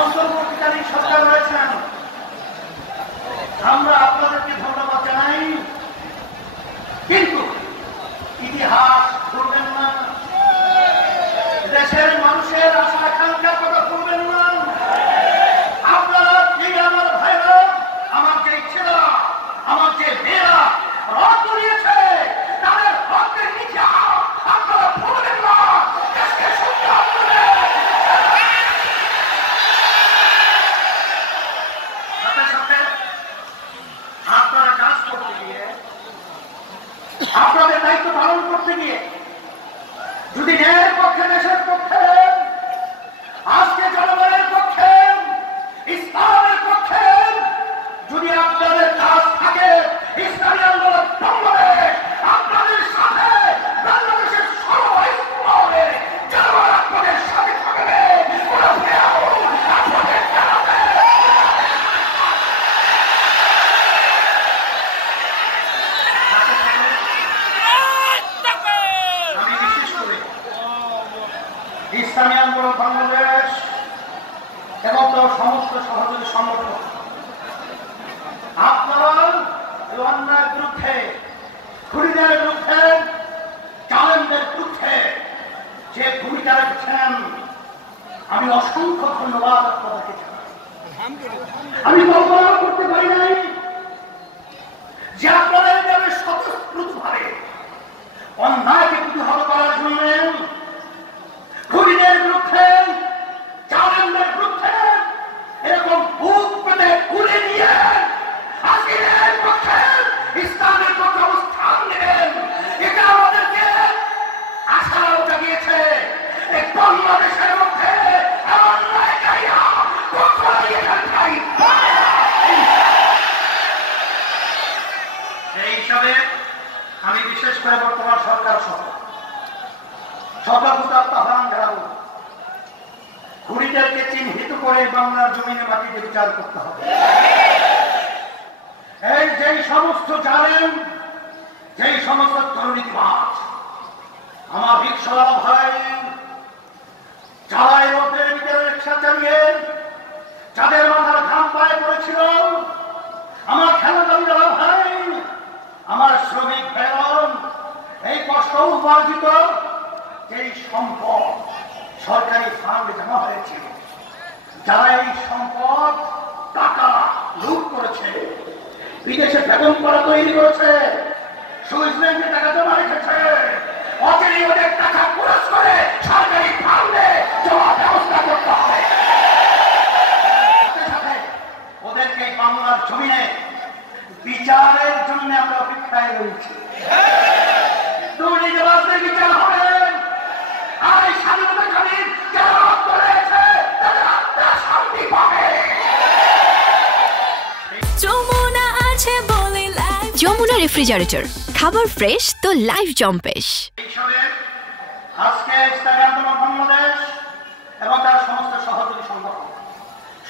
অন্তর্বর্তীকালীন সরকার রয়েছেন, আমরা আপনাদেরকে ধন্যবাদ জানাই। কিন্তু ইতিহাস ভুলবেন না, দেশের মানুষের আশা আকাঙ্ক্ষার কথা ভুলবেন না। আপনারা যে আমার ভাইরা, আমার যে ছেলেরা, আমার যে মেয়েরা রক্ত দিয়েছে, তাদের রক্তের নিচে আপনারা ভুলবেন না। দেশকে সুন্দর করবেন। সাথে সাথে আপনারা কাজ করতে গিয়ে, আপনাদের দায়িত্ব পালন করতে গিয়ে যদি ন্যায়ের পক্ষে, দেশের পক্ষে, আজকে জনগণের পক্ষে, ইসলামের পক্ষে যদি আপনাদের কাজ থাকে, ইসলামী আন্দোলন বাংলাদেশ আপনাদের সাথে, বাংলাদেশের সর্বস্তরে জনগণ আপনাদের সাথে থাকবে। আমি বিশেষ করে ইসলামী আন্দোলন বাংলাদেশ এবং তার সমস্ত সহযোগী সংগঠন আপনারা অন্যায়ের বিরুদ্ধে, খুনিদের বিরুদ্ধে, জালেমদের বিরুদ্ধে যে ভূমিকা রেখেছেন, আমি অসংখ্য ধন্যবাদ আপনাদেরকে জানাই। আমি কল্পনা করতে পারি নাই যে আপনারা এইভাবে স্বতঃস্ফূর্তভাবে অন্যায়কে প্রতিহত করার জন্য, খুনিদের বিরুদ্ধে, জালেমদের বিরুদ্ধে এরকম বুক পেতে গুলি নিয়ে হাসিনের পক্ষে, ইসলামের পক্ষে অবস্থান নেবেন। এটা আমাদেরকে আশাও জাগিয়েছে। এই বাংলাদেশের মধ্যে অন্যায়কারীরা কখনোই এখানে নাই। এই হিসাবে আমি বিশেষ করে বর্তমান সরকার সহ সকল আহ্বান জানাবো, খুনিদেরকে চিহ্নিত করে বাংলার জমিনে মাটিতে বিচার করতে হবে। এই যেই সমস্ত জালেম, যেই সমস্ত দুর্নীতিবাজ, আমার রিক্সা ভাই, যারা এই রোদের ভিতরে রিক্সা চালিয়ে যাদের মাথার ঘাম পায়ে পড়েছিল, আমার খেলাধুলা ভাই, আমার শ্রমিক ভাইরান, এই কষ্ট উপার্জিত যেই সম্পদ সরকারি ফান্ডে জমা হয়েছিল, যারা এই সম্পদ টাকা লুট করেছে, বিদেশে বেগম করা তৈরি করেছে, সুইস ব্যাংকে টাকা জমা রেখেছে, অচিরেই ওদের টাকা খরচ করে সরকারি ফান্ডে জমা ব্যবস্থা করতে হবে। সাথে সাথে ওদেরকে বাংলার জমিনে বিচারের জন্য আমরা অপেক্ষায় রয়েছি। দুর্নীতিবাজদের বিচার হবে। আর এই স্বাধীনতাকামী যারা রক্ত রয়েছে, তাদের আত্মা শান্তি পাবে। যমুনা রেফ্রিজারেটর, খাবার ফ্রেশ তো লাইফ জম্পেশ। আজকে ইসলামী আন্দোলন বাংলাদেশ এবং তার সমস্ত সহযোগী সংগঠন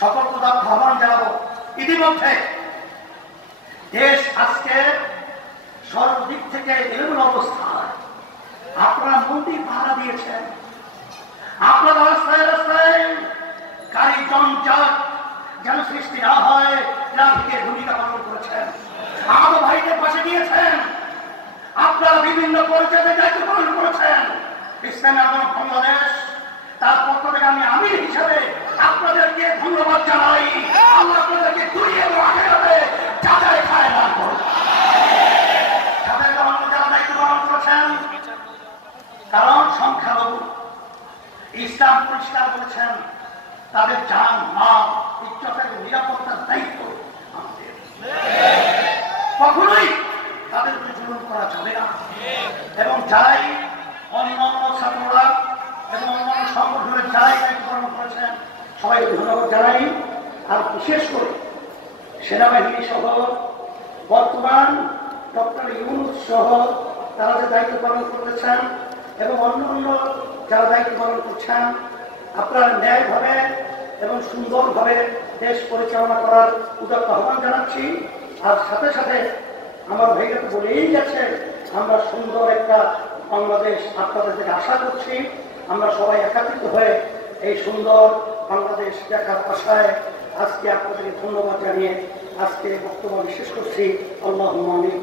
সকল প্রধান আহ্বান জানাবো। ইতিমধ্যে দেশ আজকে সর্বদিক থেকে এলোমেলো অবস্থায়, আপনারা মন্দির পাহারা দিয়েছেন, আপনারা রাস্তায় রাস্তায় গাড়ি জঞ্জাট যেন সৃষ্টি না হয় ট্রাফিকের ভূমিকা পালন করেছেন, আমাদের ভাইদের পাশে দিয়েছেন, আপনারা বিভিন্ন পরিচয়ে দায়িত্ব পালন করেছেন। ইসলামী আন্দোলন বাংলাদেশ তার পক্ষ থেকে আমি আমির হিসাবে আপনাদেরকে ধন্যবাদ জানাই। আল্লাহ আপনাদেরকে দুনিয়া এবং আখিরাতে যাচাই খায় দান করুন। যাদের যারা দায়িত্ব পালন করেছেন, কারণ সংখ্যালঘু, ইসলাম পরিষ্কার বলেছেন তাদের জান, মাল, ইজ্জতের নিরাপত্তার দায়িত্ব আমাদের। কখনোই তাদের উপরে জুলুম করা যাবে না। এবং যারাই অন্যান্য ছাত্ররা এবং অন্যান্য সংগঠনের যারাই দায়িত্ব পালন করেছেন, সবাই ধন্যবাদ জানাই। আর বিশেষ করে সেনাবাহিনী সহ বর্তমান ডক্টর ইউনূস সহ তারা যে দায়িত্ব পালন করতেছেন এবং অন্যান্য যারা দায়িত্ব পালন করছেন, আপনারা ন্যায়ভাবে এবং সুন্দরভাবে দেশ পরিচালনা করার উদাত্ত আহ্বান জানাচ্ছি। আর সাথে সাথে আমার ভাইরা তো বলেই গেছে, আমরা সুন্দর একটা বাংলাদেশ আপনাদের থেকে আশা করছি। আমরা সবাই একত্রিত হয়ে এই সুন্দর বাংলাদেশ দেখার আশায় আজকে আপনাদেরকে ধন্যবাদ জানিয়ে আজকে বক্তব্য শেষ করছি। আল্লাহুম্মা আমিন।